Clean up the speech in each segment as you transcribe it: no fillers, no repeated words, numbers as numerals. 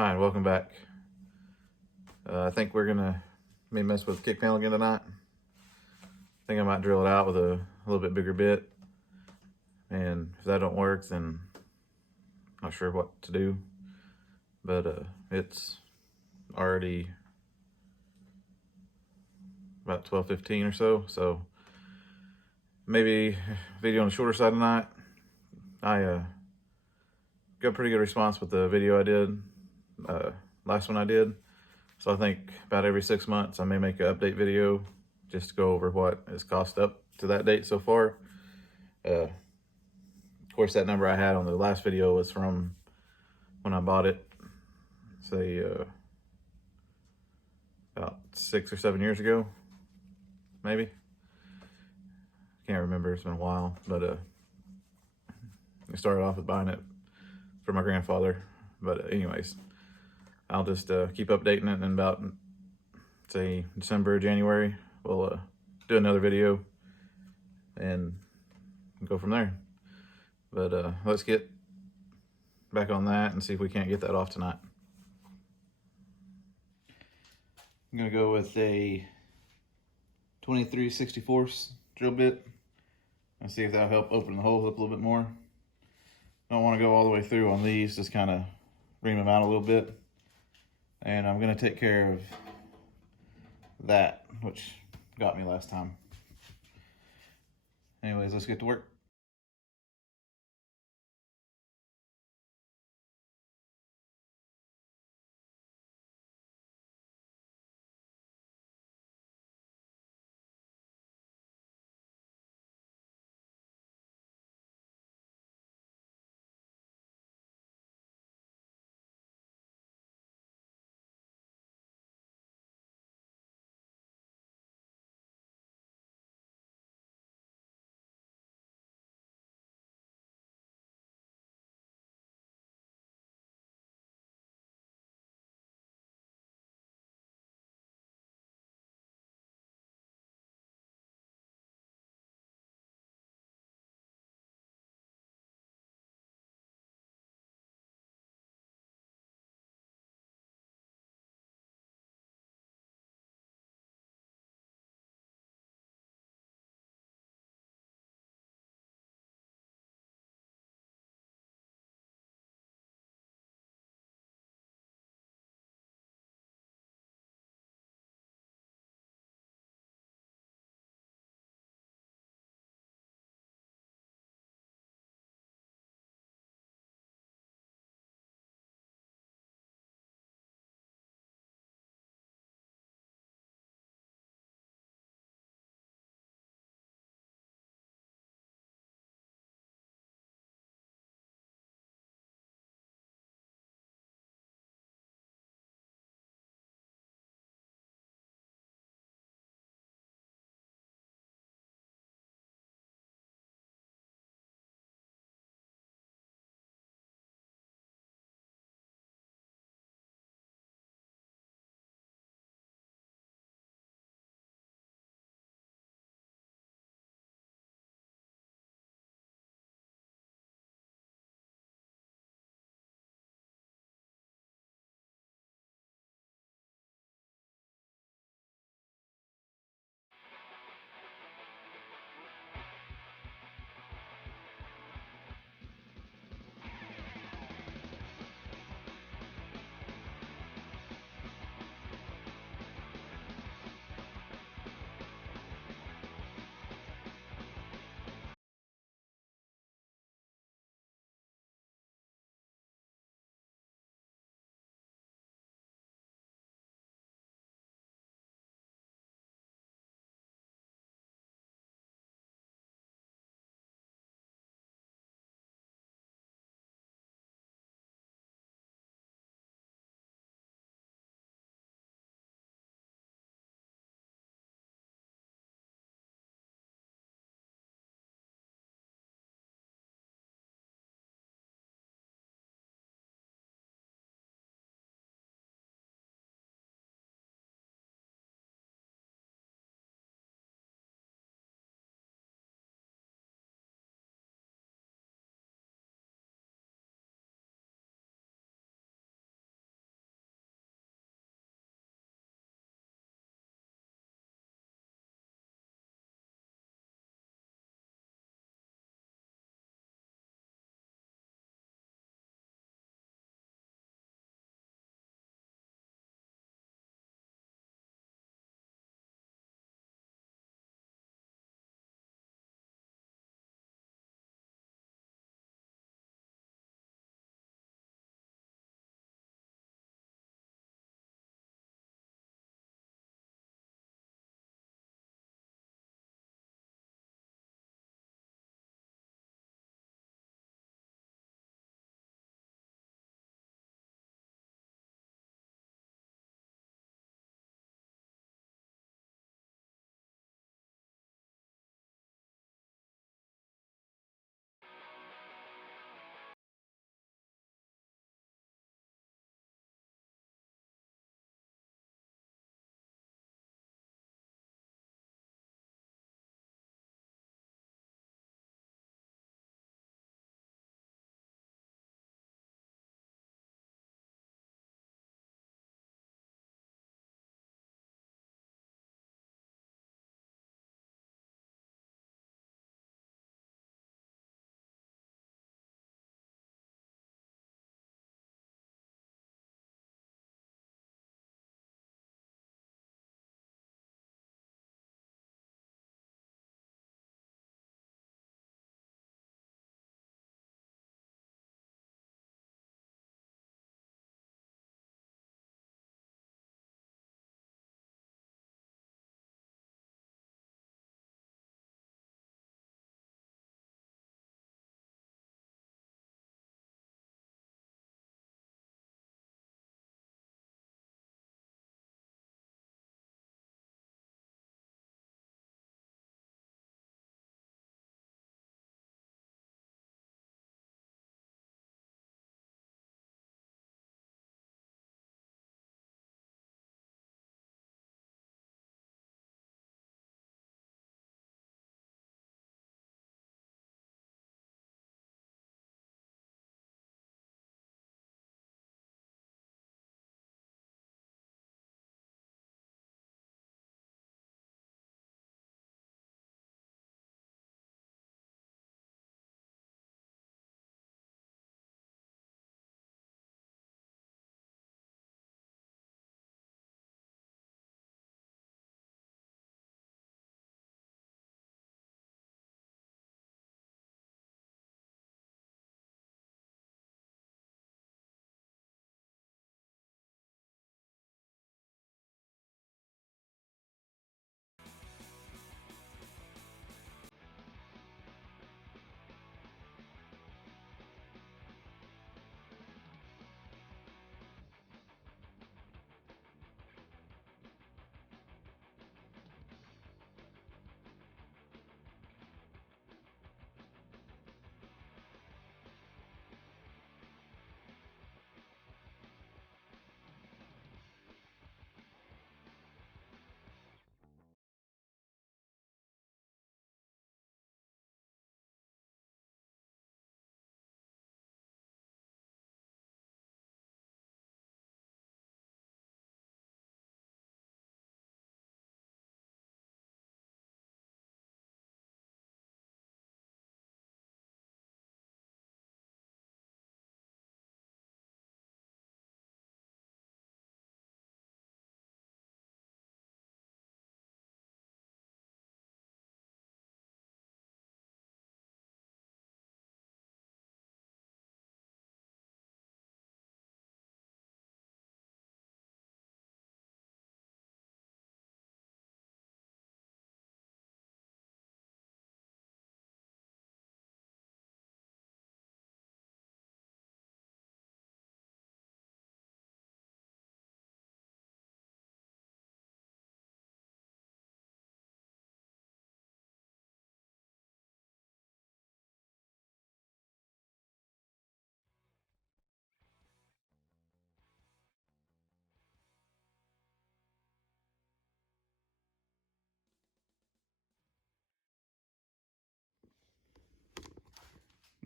Hi, and welcome back. I think we're gonna mess with the kick panel again tonight. I think I might drill it out with a little bit bigger bit, and if that don't work, then I'm not sure what to do. But it's already about 12:15 or so, so maybe video on the shorter side tonight. I got a pretty good response with the video I did, last one I did. So I think about every 6 months I may make an update video just to go over what has cost up to that date so far. Of course, that number I had on the last video was from when I bought it, say about 6 or 7 years ago, maybe. Can't remember, it's been a while, but I started off with buying it for my grandfather. But anyways, I'll just keep updating it, and in about, say, December, January, we'll do another video and go from there. But let's get back on that and see if we can't get that off tonight. I'm gonna go with a 23/64 drill bit and see if that'll help open the holes up a little bit more. Don't want to go all the way through on these, just kind of ream them out a little bit. And I'm gonna take care of that, which got me last time. Anyways, let's get to work.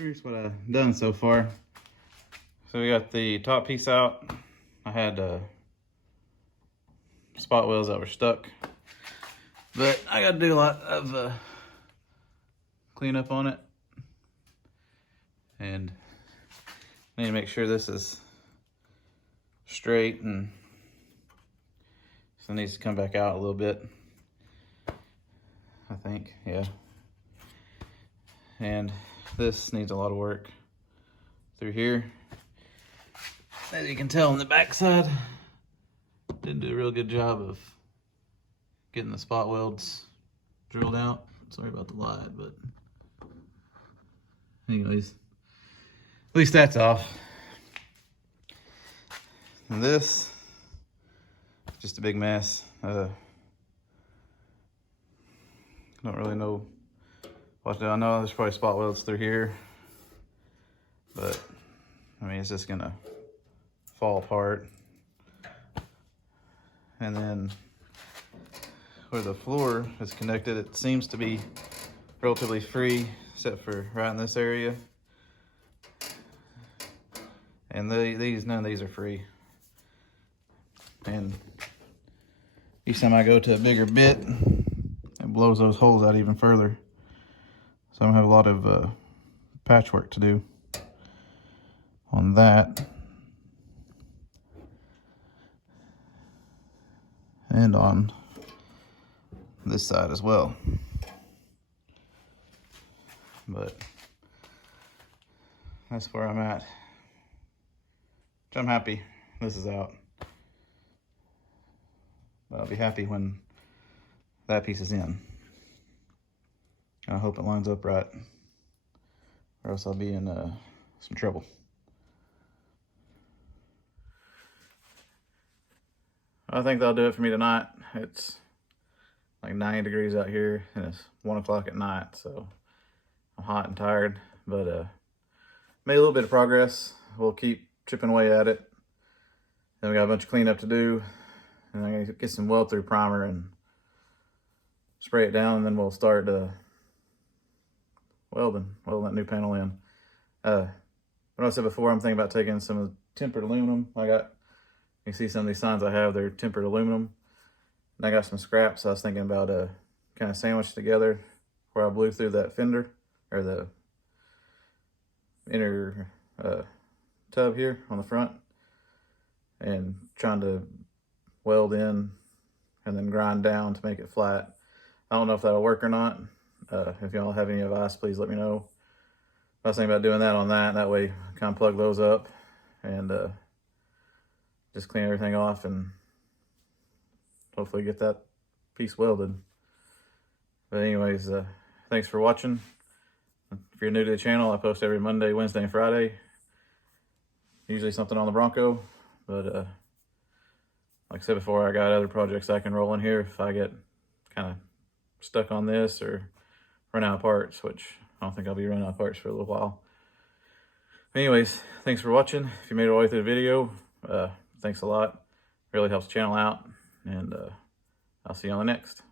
Here's what I've done so far. So we got the top piece out. I had spot welds that were stuck, but I got to do a lot of cleanup on it, and I need to make sure this is straight, and so it needs to come back out a little bit, I think, yeah. And this needs a lot of work through here. As you can tell on the back side, didn't do a real good job of getting the spot welds drilled out. Sorry about the light, but anyways, at least that's off. And this, just a big mess. Don't really know what to do. I know there's probably spot welds through here, but I mean, it's just gonna fall apart. And then where the floor is connected, it seems to be relatively free, except for right in this area. And none of these are free. And each time I go to a bigger bit, it blows those holes out even further. So I'm gonna have a lot of patchwork to do on that. And on this side as well. But that's where I'm at. Which I'm happy this is out. But I'll be happy when that piece is in. And I hope it lines up right, or else I'll be in some trouble. I think that'll do it for me tonight. It's like 90 degrees out here, and it's 1 o'clock at night, so I'm hot and tired, but made a little bit of progress. We'll keep chipping away at it. Then we got a bunch of cleanup to do, and I'm gonna get some weld through primer and spray it down, and then we'll start welding that new panel in. What I said before, I'm thinking about taking some of the tempered aluminum. You see some of these signs I have, they're tempered aluminum. And I got some scraps I was thinking about kind of sandwiched together where I blew through that fender, or the inner tub here on the front, and trying to weld in and then grind down to make it flat. I don't know if that'll work or not. If y'all have any advice, please let me know. I was thinking about doing that on that way kind of plug those up and just clean everything off and hopefully get that piece welded. But anyways, thanks for watching. If you're new to the channel, I post every Monday, Wednesday, and Friday. Usually something on the Bronco, but like I said before, I got other projects I can roll in here if I get kind of stuck on this or run out of parts, which I don't think I'll be running out of parts for a little while. Anyways, thanks for watching. If you made it all the way through the video, thanks a lot. Really helps the channel out, and I'll see you on the next.